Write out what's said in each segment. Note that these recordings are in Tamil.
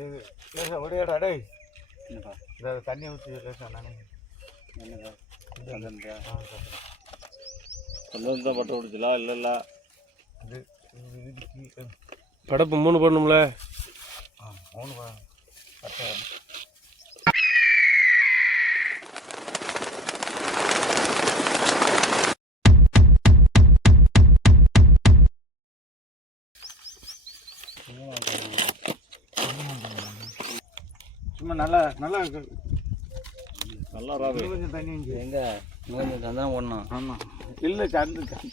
இது லேசா ஒடியாடா டேய். என்னப்பா இந்த தண்ணி ஊற்றி லேசா நானே என்னப்பா தான் பட்ட விடுச்சுலா இல்லைல்ல இது படப்பு 3 பண்ணணும்ல. 3 பட்டை சும்மா நல்லா நல்லா நல்லா ராவு கொஞ்சம் தண்ணி வந்து எங்கே கொஞ்சம் சந்தனம் போடணும். ஆமாம் இல்லை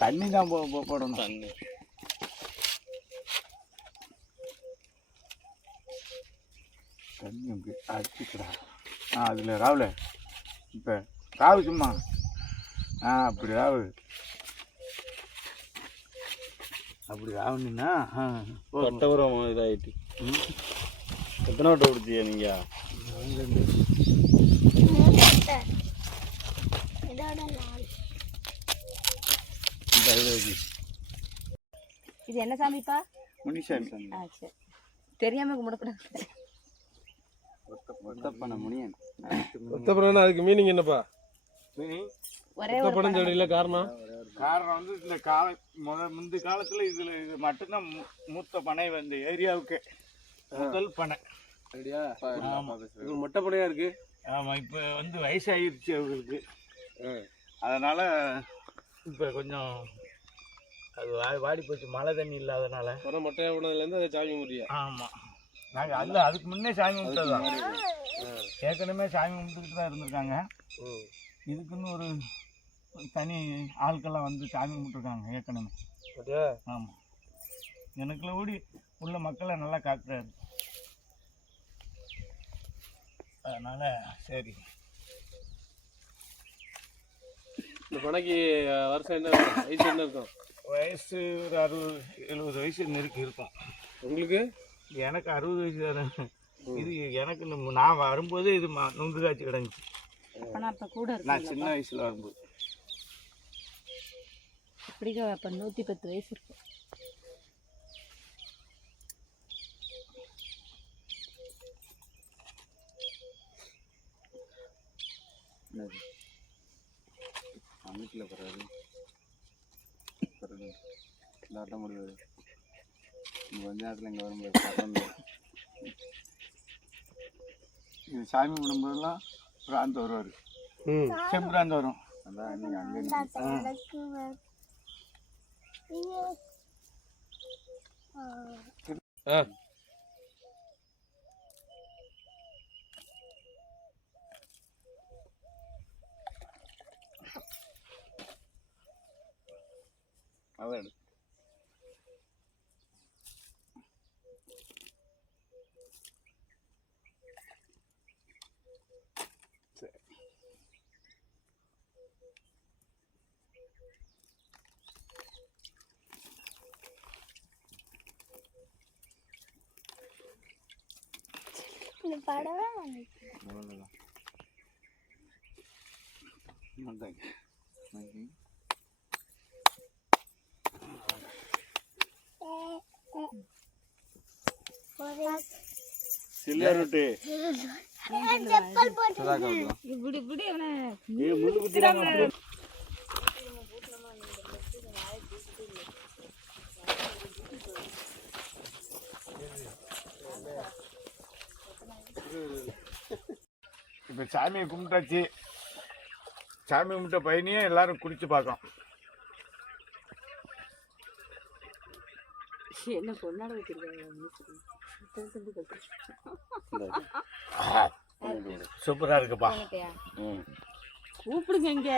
தண்ணி தான் போடணும். தண்ணி தண்ணி அப்படி அடிச்சுக்கிறா. அதில் ராவில் இப்போ ராவு சும்மா அப்படி ராவு அப்படி ராவுனா கட்டவரம் இதாகிட்டு. எத்தனை வட்டம் விடுச்சியா நீங்கள்? இது என்ன சாமிப்பா? முனிசாமி. சரி, தெரியாம கும்பிடக்கூடாது. ஒத்தப்பன முனியன். ஒத்தப்பனா அதுக்கு மீனிங் என்னப்பா? ஒரே ஒத்தப்படம் சொல்றீங்களா? காரணம் வந்து இந்த முந்தைய காலத்தில் இதில் இது மட்டும்தான் மூத்த பனை வந்து ஏரியாவுக்கு முதல் பனை. அப்படியா? இது மொட்டை பனையா இருக்கு. ஆமாம், இப்போ வந்து வயசாகிருச்சு அவங்களுக்கு. அதனால் இப்போ கொஞ்சம் அது வாடி போச்சு, மழை தண்ணி இல்லாதனால. வர மொட்டையா விடுறதுலேருந்து அதை சாமி முடியா? ஆமாம், நாங்கள் அல்ல அதுக்கு முன்னே சாமி கும்பிட்டது தான். ஏற்கனவே சாமி கும்பிட்டுக்கிட்டு தான் இருந்திருக்காங்க. இதுக்குன்னு ஒரு தனி ஆட்கள்லாம் வந்து சாமி கும்பிட்டுருக்காங்க ஏற்கனவே. ஆமாம், எனக்குள்ள ஓடி உள்ள மக்களை நல்லா காக்குறாரு. அதனால் சரி. இந்த பனைக்கு வருஷம் என்ன வயசு என்ன இருக்கும்? வயசு ஒரு 60-70 வயசு நெருக்கி இருக்கும். உங்களுக்கு? எனக்கு 60 வயசு தானே. இது எனக்கு நான் வரும்போது இது நுங்கு காய்ச்சி கிடந்துச்சு. நான் சின்ன வயசில் வரும்போது. இப்படிக்கா அப்போ 110 வயசு இருக்கும். வீட்டில் போகிறாரு லாட்ட முடியாது. கொஞ்ச நேரத்தில் இங்கே வரும்போது இது சாமி கும்பிடும்போதெல்லாம் பிராந்த் வருவார். செம்பிராந்த் வரும். அதான் நீங்கள் அங்கே அதான் எடு. இப்போ சாமியை கும்பிட்டாச்சு. சாமி கும்பிட்ட பையனையே எல்லாரும் குடிச்சு பார்க்கலாம். என்ன பொண்ணாட வச்சிருக்காங்க? சூப்பரா இருக்குப்பா. கூப்பிடுங்க இங்க.